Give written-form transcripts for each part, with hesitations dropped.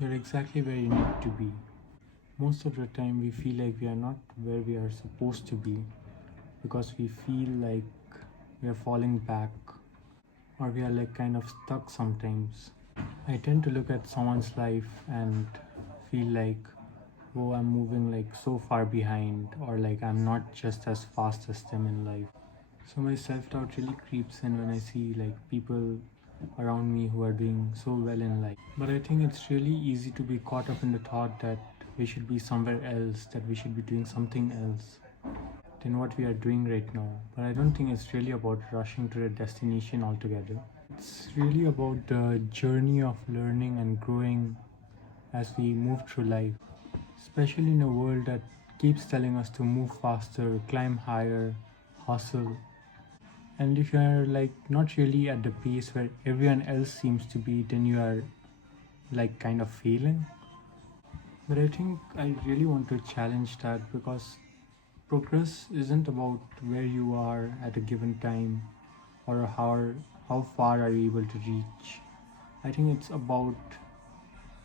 You're exactly where you need to be. Most of the time, we feel like we are not where we are supposed to be because we feel like we are falling back or we are like kind of stuck sometimes. I tend to look at someone's life and feel like, oh, I'm moving like so far behind, or like I'm not just as fast as them in life. So my self doubt really creeps in when I see like people around me who are doing so well in life. But I think it's really easy to be caught up in the thought that we should be somewhere else, that we should be doing something else than what we are doing right now. But I don't think it's really about rushing to a destination altogether. It's really about the journey of learning and growing as we move through life, especially in a world that keeps telling us to move faster, climb higher, hustle. And if you're like not really at the pace where everyone else seems to be, then you are like kind of failing. But I think I really want to challenge that because progress isn't about where you are at a given time or how far are you able to reach. I think it's about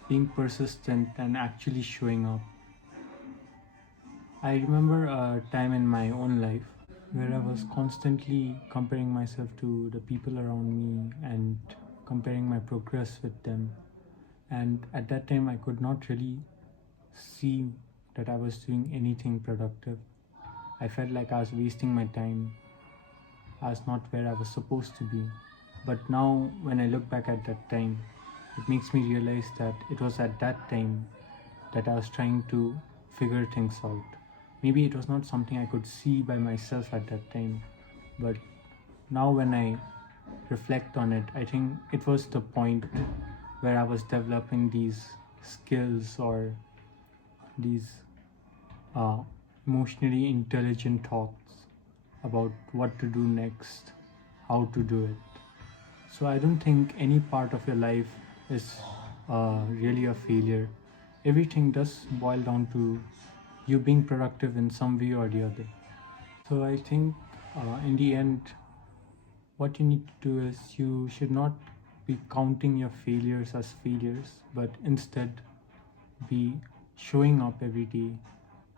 being persistent and actually showing up. I remember a time in my own life where I was constantly comparing myself to the people around me and comparing my progress with them. And at that time, I could not really see that I was doing anything productive. I felt like I was wasting my time. I was not where I was supposed to be. But now, when I look back at that time, it makes me realize that it was at that time that I was trying to figure things out. Maybe it was not something I could see by myself at that time, but now when I reflect on it, I think it was the point where I was developing these skills or these uh, emotionally intelligent thoughts about what to do next, how to do it. So I don't think any part of your life is really a failure. Everything does boil down to you being productive in some way or the other. So I think in the end, what you need to do is you should not be counting your failures as failures, but instead be showing up every day.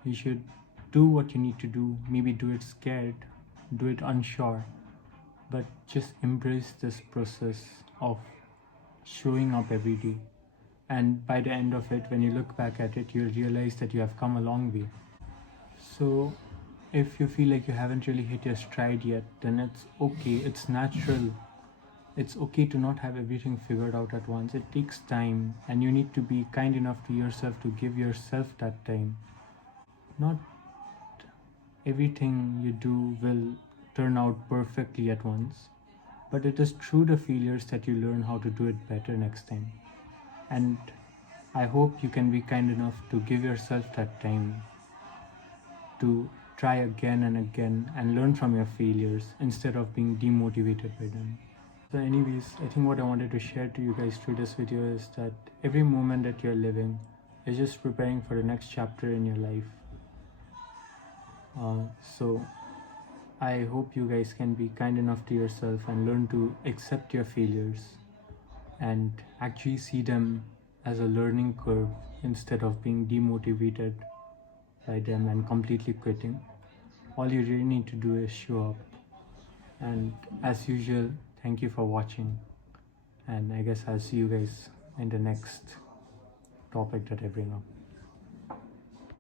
You should do what you need to do, maybe do it scared, do it unsure, but just embrace this process of showing up every day. And by the end of it, when you look back at it, you'll realize that you have come a long way. So, if you feel like you haven't really hit your stride yet, then it's okay, it's natural. It's okay to not have everything figured out at once. It takes time, and you need to be kind enough to yourself to give yourself that time. Not everything you do will turn out perfectly at once, but it is through the failures that you learn how to do it better next time. And I hope you can be kind enough to give yourself that time to try again and again and learn from your failures instead of being demotivated by them. So, anyways, I think what I wanted to share to you guys through this video is that every moment that you're living is just preparing for the next chapter in your life. So, I hope you guys can be kind enough to yourself and learn to accept your failures and actually see them as a learning curve instead of being demotivated by them and completely quitting. All you really need to do is show up. And as usual, thank you for watching. And I guess I'll see you guys in the next topic that I bring up.